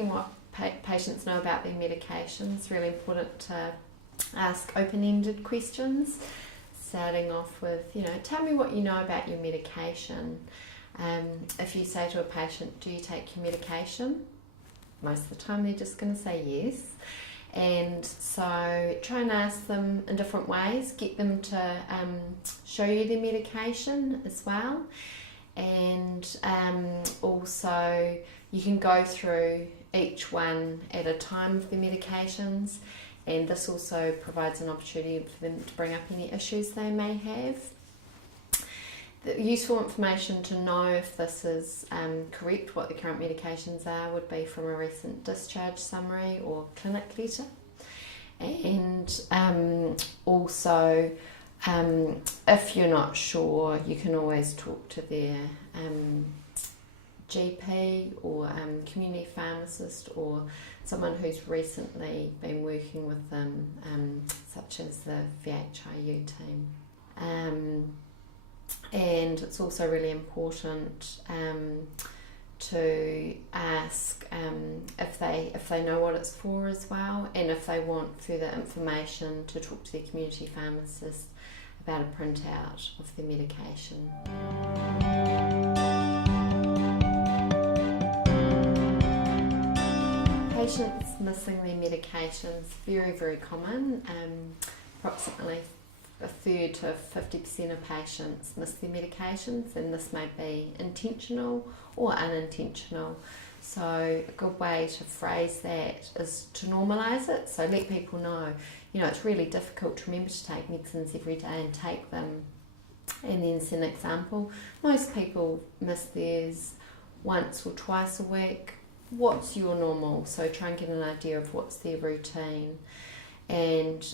asking what patients know about their medications. It's really important to ask open-ended questions, starting off with, tell me what you know about your medication. If you say to a patient, do you take your medication? Most of the time they're just going to say yes. And so try and ask them in different ways, get them to show you their medication as well. And also you can go through each one at a time of the medications, and this also provides an opportunity for them to bring up any issues they may have. The useful information to know if this is correct, what the current medications are, would be from a recent discharge summary or clinic letter. And also, if you're not sure, you can always talk to their GP or community pharmacist or someone who's recently been working with them, such as the VHIU team. And it's also really important to ask if they know what it's for as well, and if they want further information, to talk to their community pharmacist about a printout of their medication. Patients missing their medications, very, very common. Approximately a third to 50% of patients miss their medications, and this may be intentional or unintentional. So a good way to phrase that is to normalise it. So let people know, it's really difficult to remember to take medicines every day and take them. And then set an example. Most people miss theirs once or twice a week. What's your normal? So try and get an idea of what's their routine. And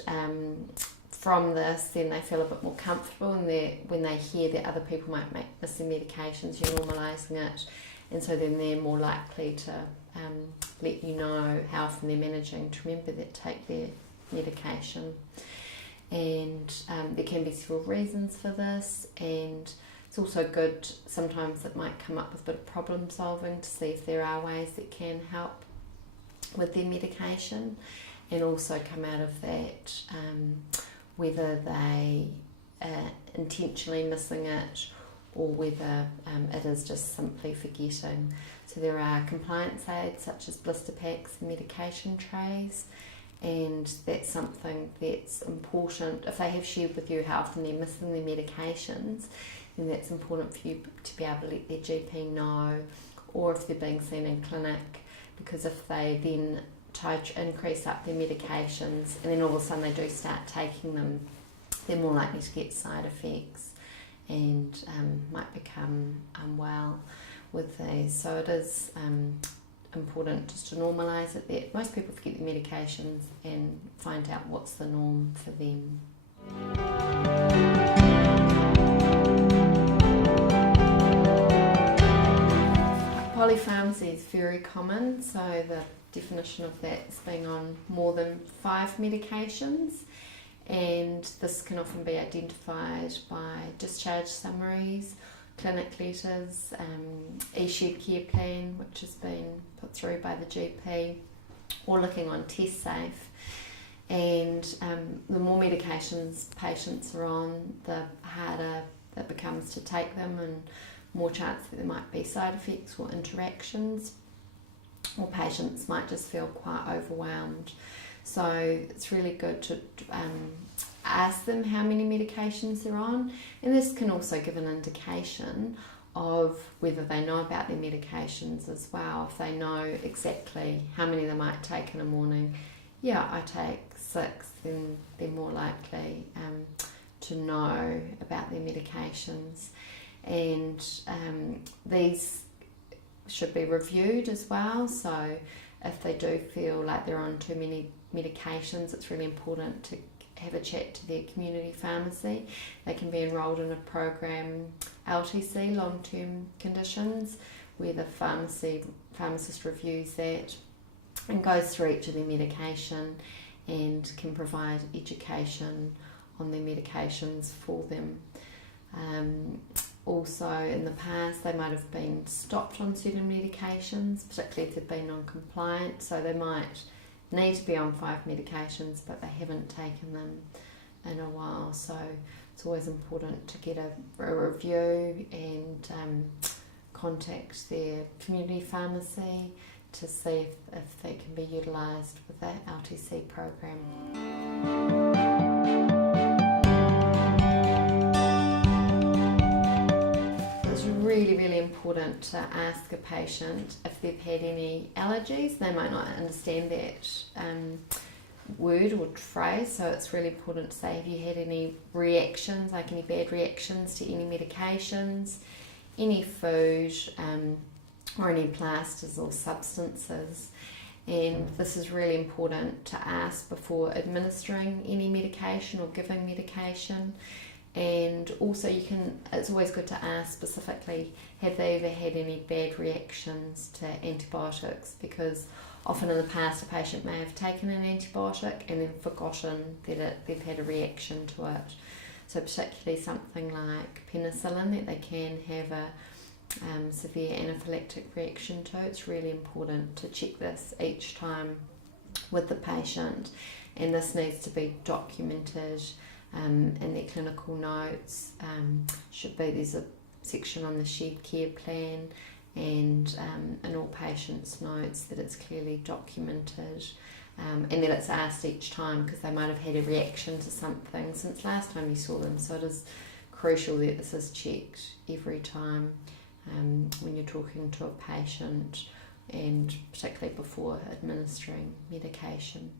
from this, then they feel a bit more comfortable, and when they hear that other people might miss their medications, you're normalising it, and so then they're more likely to let you know how often they're managing to remember that take their medication. And there can be several reasons for this, and it's also good, sometimes it might come up with a bit of problem solving to see if there are ways that can help with their medication, and also come out of that whether they are intentionally missing it or whether it is just simply forgetting. So there are compliance aids such as blister packs and medication trays, and that's something that's important. If they have shared with you how often they're missing their medications, then that's important for you to be able to let their GP know, or if they're being seen in clinic, because if they then try to increase up their medications and then all of a sudden they do start taking them, they're more likely to get side effects and might become unwell with these. So it is important just to normalise it, that most people forget their medications, and find out what's the norm for them. Polypharmacy is very common, so the definition of that is being on more than 5 medications, and this can often be identified by discharge summaries, clinic letters, e-shared care plan, which has been put through by the GP, or looking on test safe. And the more medications patients are on, the harder it becomes to take them, and more chance that there might be side effects or interactions, or patients might just feel quite overwhelmed. So it's really good to ask them how many medications they're on, and this can also give an indication of whether they know about their medications as well. If they know exactly how many they might take in a morning, I take 6, then they're more likely to know about their medications. And these should be reviewed as well. So if they do feel like they're on too many medications, it's really important to have a chat to their community pharmacy. They can be enrolled in a program, LTC, long-term conditions, where the pharmacist reviews that and goes through each of their medication and can provide education on their medications for them. Also, in the past, they might have been stopped on certain medications, particularly if they've been non-compliant. So they might need to be on 5 medications, but they haven't taken them in a while. So it's always important to get a review and contact their community pharmacy to see if they can be utilised with that LTC program. Really important to ask a patient if they've had any allergies. They might not understand that word or phrase, so it's really important to say, have you had any reactions, like any bad reactions to any medications, any food, or any plasters or substances. And this is really important to ask before administering any medication or giving medication. And also it's always good to ask specifically, have they ever had any bad reactions to antibiotics? Because often in the past a patient may have taken an antibiotic and then forgotten that they've had a reaction to it. So particularly something like penicillin that they can have a severe anaphylactic reaction to. It's really important to check this each time with the patient, and this needs to be documented in their clinical notes. There's a section on the shared care plan, and in all patients' notes that it's clearly documented, and that it's asked each time, because they might have had a reaction to something since last time you saw them. So it is crucial that this is checked every time when you're talking to a patient, and particularly before administering medication.